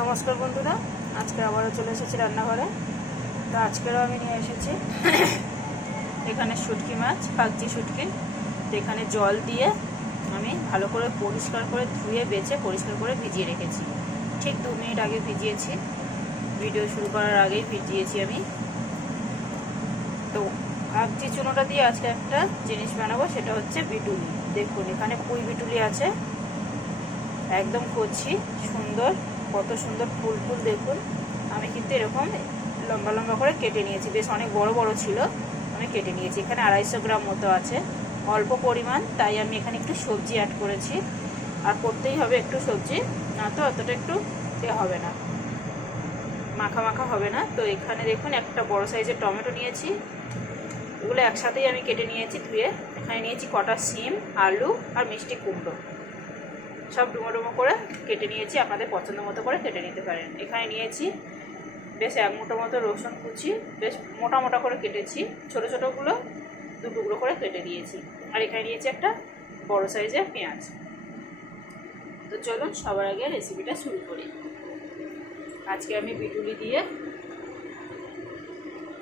নমস্কার বন্ধুরা, আজকে আবারও চলে এসেছি রান্নাঘরে। তো আজকেরও আমি নিয়ে এসেছি এখানে শুটকি মাছ, কাগজি শুটকি। তো এখানে জল দিয়ে আমি ভালো করে পরিষ্কার করে ধুয়ে বেছে পরিষ্কার করে ভিজিয়ে রেখেছি। ঠিক 2 মিনিট আগে ভিজিয়েছি, ভিডিও শুরু করার আগেই ভিজিয়েছি আমি। তো কাগজি চুনোটা দিয়ে আজকে একটা জিনিস বানাবো, সেটা হচ্ছে বিটুলি। দেখুন এখানে পুঁই বিটুলি আছে, একদম কচি সুন্দর, কত সুন্দর ফুল ফুল। দেখুন আমি কিন্তু এরকম লম্বা লম্বা করে কেটে নিয়েছি, বেশ অনেক বড় বড় ছিল, আমি কেটে নিয়েছি। এখানে 250 গ্রাম মতো আছে, অল্প পরিমাণ, তাই আমি এখানে একটু সবজি অ্যাড করেছি। আর করতেই হবে একটু সবজি, না তো অতটা একটু হবে না, মাখা মাখা হবে না। তো এখানে দেখুন একটা বড় সাইজের টমেটো নিয়েছি, এগুলো একসাথেই আমি কেটে নিয়েছি ধুয়ে। এখানে নিয়েছি কটা সিম, আলু আর মিষ্টি কুমড়ো, সব ডুমো ডুমো করে কেটে নিয়েছি, আপনাদের পছন্দ মতো করে কেটে নিতে পারেন। এখানে নিয়েছি বেশ 1 মুঠো মতো রসুন কুচি, বেশ মোটা মোটা করে কেটেছি, ছোটো ছোটোগুলো 2 টুকরো করে কেটে দিয়েছি। আর এখানে নিয়েছি একটা বড় সাইজের পেঁয়াজ। তো চলুন সবার আগে রেসিপিটা শুরু করি। আজকে আমি বিটুলি দিয়ে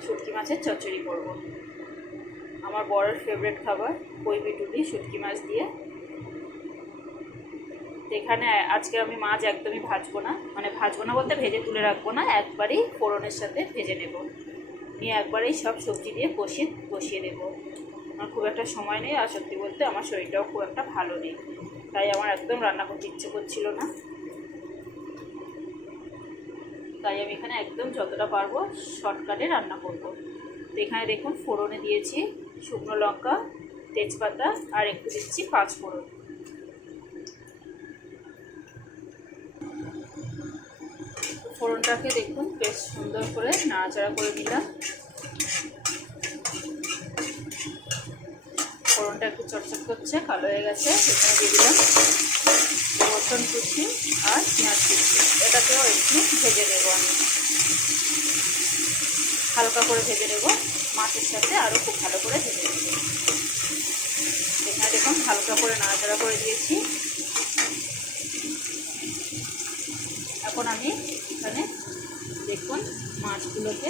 শুটকি মাছের চচ্চড়ি করব। আমার বড়ের ফেভারিট খাবার পুঁই বিটুলি শুটকি মাছ দিয়ে। এখানে আজকে আমি মাছ একদমই ভাজবো না, মানে ভাজবো না বলতে ভেজে তুলে রাখবো না, একবারই ফোড়নের সাথে ভেজে নেব, নিয়ে একবারেই সব সবজি দিয়ে কষিয়ে দেবো। আমার খুব একটা সময় নেই, আর সত্যি বলতে আমার শরীরটাও খুব একটা ভালো নেই, তাই আমার একদম রান্না করতে ইচ্ছে করছিল না। তাই আমি এখানে একদম যতটা পারবো শর্টকাটে রান্না করব। তো এখানে দেখুন ফোড়নে দিয়েছি শুকনো লঙ্কা, তেজপাতা আর একটু দিচ্ছি 5 ফোড়ন। ফোড়নটাকে দেখুন বেশ সুন্দর করে নাড়াচাড়া করে দিলাম। ফোড়নটা একটু চটচট করছে, কালো হয়ে গেছে। এখানে দিয়ে দিলাম রসুন কুচি আর পেঁয়াজ কুচি, এটাকেও একটু ভেজে নেব আমি, হালকা করে ভেজে নেব, মাছের সাথে আরও খুব ভালো করে ভেজে নেব। এখানে দেখুন হালকা করে নাড়াচাড়া করে দিয়েছি। এখন আমি এখানে দেখুন মাছগুলোকে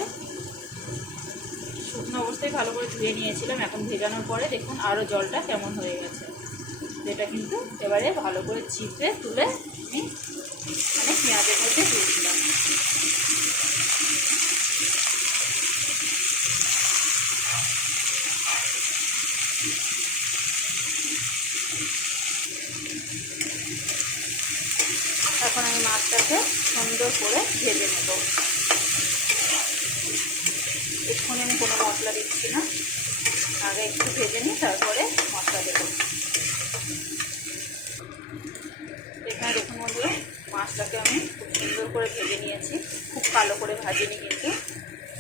শুকনো অবস্থায় ভালো করে ধুয়ে নিয়েছিলাম, এখন ভেজানোর পরে দেখুন আরও জলটা কেমন হয়ে গেছে। যেটা কিন্তু এবারে ভালো করে চিপে তুলে আমি মানে পেঁয়াজের মধ্যে দিয়ে দিলাম। এখন আমি মাছটাকে সুন্দর করে ভেজে নেব। এক্ষুনি আমি কোনো মশলা দিচ্ছি না, আগে একটু ভেজে নিই, তারপরে মশলা দেবো। এখানে দেখুন বন্ধুরা, মাছটাকে আমি খুব সুন্দর করে ভেজে নিয়েছি, খুব কালো করে ভাজিনি, কিন্তু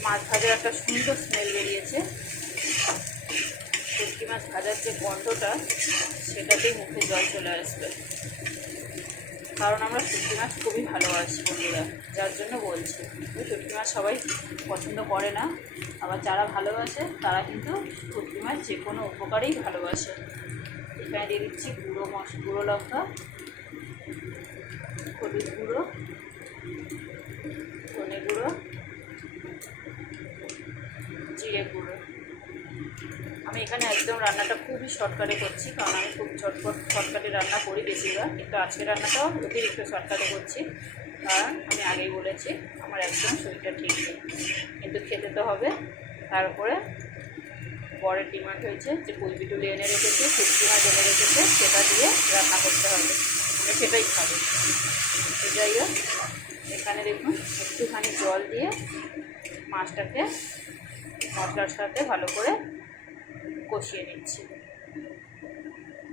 মাছ ভাজার একটা সুন্দর স্মেল বেরিয়েছে। শুটকি মাছ ভাজার যে গন্ধটা, সেটাতেই মুখে জল চলে আসবে, কারণ আমরা শুটকি মাছ খুবই ভালোবাসি বন্ধুরা, যার জন্য বলছি। শুটকি মাছ সবাই পছন্দ করে না, আবার যারা ভালোবাসে তারা কিন্তু শুটকি মাছ যে কোনো উপকারেই ভালোবাসে। এখানে দিয়ে দিচ্ছি গুঁড়ো লঙ্কা, হলুদ গুঁড়ো, ধনে গুঁড়ো, জিরে গুঁড়ো। আমি এখানে একদম রান্নাটা খুবই শর্টকাটে করছি, কারণ আমি খুব শর্টকাটে রান্না করি বেশিরভাগ, কিন্তু আজকের রান্নাটাও অতিরিক্ত শর্টকাটে করছি, কারণ আমি আগেই বলেছি আমার একদম শরীরটা ঠিক নেই, কিন্তু খেতে তো হবে। তারপরে বরের ডিমান্ড হয়েছে যে পুঁই বিটুলি এনে রেখেছে, শুটকি মাছ এনে রেখেছে, সেটা দিয়ে রান্না করতে হবে, আমি সেটাই খাবো। তো যাই হোক, এখানে দেখুন একটুখানি জল দিয়ে মাছটাকে মশলার সাথে ভালো করে কষিয়ে নিচ্ছি।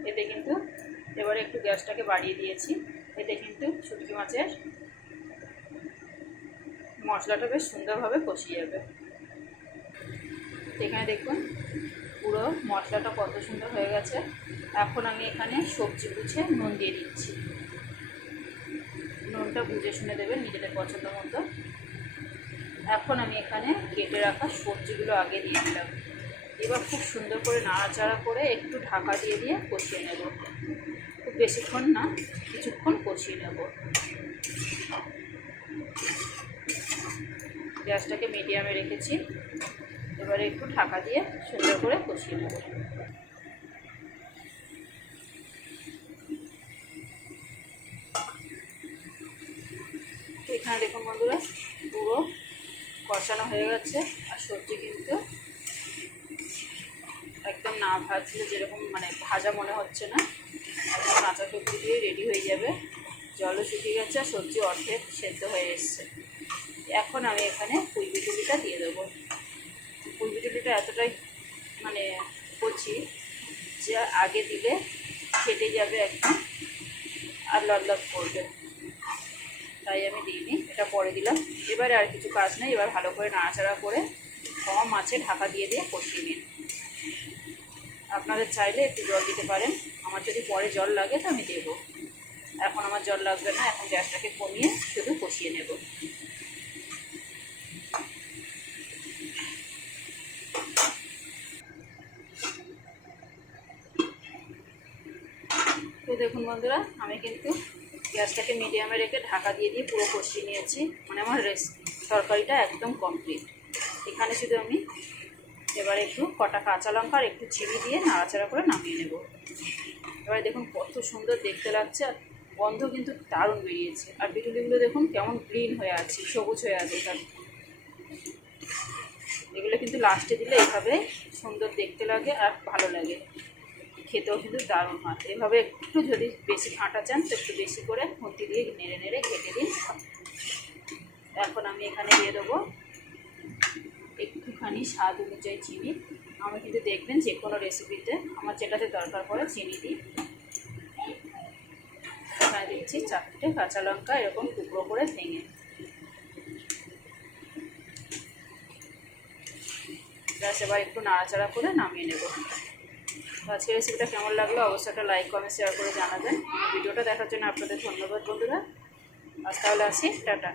এতে কিন্তু এবারে একটু গ্যাসটাকে বাড়িয়ে দিয়েছি, এতে কিন্তু শুটকি মাছের মশলাটা বেশ সুন্দরভাবে কষিয়ে যাবে। এখানে দেখুন পুরো মশলাটা কত সুন্দর হয়ে গেছে। এখন আমি এখানে সবজি বুঝে নুন দিয়ে দিচ্ছি, নুনটা বুঝে শুনে দেবেন নিজেদের পছন্দ মতো। এখন আমি এখানে কেটে রাখা সবজিগুলো আগে দিয়ে দিলাম, এবার খুব সুন্দর করে নাড়াচাড়া করে একটু ঢাকা দিয়ে কষিয়ে নেব, খুব বেশিক্ষণ না, কিছুক্ষণ কষিয়ে নেব। গ্যাসটাকে মিডিয়ামে রেখেছি। এবারে একটু ঢাকা দিয়ে সুন্দর করে কষিয়ে নেব। এখানে দেখুন বন্ধুরা, পুরো কষানো হয়ে গেছে। আর সবজি কিন্তু একদম না ভাজলে যেরকম মানে ভাজা মনে হচ্ছে না, একদম কাঁচা সবজি দিয়ে রেডি হয়ে যাবে। জলও শুকিয়ে গেছে আর সবজি অর্ধেক সেদ্ধ হয়ে এসছে। এখন আমি এখানে পুঁই বিটুলিটা দিয়ে দেবো। পুঁই বিটুলিটা এতটাই মানে কচি যে আগে দিলে ফেটে যাবে একদম আর লটলট করবে, তাই আমি দিইনি, এটা পরে দিলাম। এবারে আর কিছু কাজ নেই, এবার ভালো করে নাড়াচাড়া করে কম আঁচে ঢাকা দিয়ে কষিয়ে নিন। আপনাদের চাইলে একটু জল দিতে পারেন, আমার যদি পরে জল লাগে তো আমি দেবো। এখন আমার জল লাগবে না, এখন গ্যাসটাকে কমিয়ে শুধু কষিয়ে নেব। তো দেখুন বন্ধুরা, আমি কিন্তু গ্যাসটাকে মিডিয়ামে রেখে ঢাকা দিয়ে পুরো কষিয়ে নিয়েছি। মানে আমার তরকারিটা একদম কমপ্লিট। এখানে শুধু আমি এবারে একটু কটা কাঁচা লঙ্কা আর একটু চিনি দিয়ে নাড়াচাড়া করে নামিয়ে নেব। এবারে দেখুন কত সুন্দর দেখতে লাগছে, আর গন্ধ কিন্তু দারুণ বেরিয়েছে। আর বিটুলিগুলো দেখুন কেমন গ্রিন হয়ে আছে, সবুজ হয়ে আছে। এগুলো কিন্তু লাস্টে দিলে এইভাবে সুন্দর দেখতে লাগে আর ভালো লাগে, খেতেও কিন্তু দারুণ হয়। এভাবে একটু যদি বেশি ঘাঁটা চান তো একটু বেশি করে খুন্তি দিয়ে নেড়ে নেড়ে ঘেঁটে দিন। এখন আমি এখানে দিয়ে দেবো একটুখানি স্বাদ অনুযায়ী চিনি। আমি কিন্তু দেখবেন যে কোনো রেসিপিতে আমার যেটাতে দরকার পড়ে চিনি দিই। এখানে দিচ্ছি 4টে কাঁচা লঙ্কা এরকম টুকরো করে ভেঙে। ব্যাস, এবার একটু নাড়াচাড়া করে নামিয়ে নেব। আজকের রেসিপিটা কেমন লাগলো অবশ্যই একটা লাইক কমেন্ট শেয়ার করে জানাবেন। ভিডিওটা দেখার জন্য আপনাদের ধন্যবাদ বন্ধুরা। আজ তাহলে আসি, টাটা।